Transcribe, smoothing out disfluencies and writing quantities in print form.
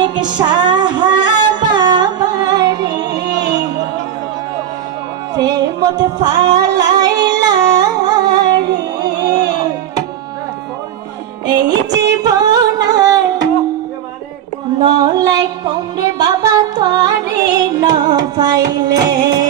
মালিক সাহাবাবারে প্রেমতে ফালাইলা রে এই জীবন নলাই কমরে বাবা তোরে ন পাইলে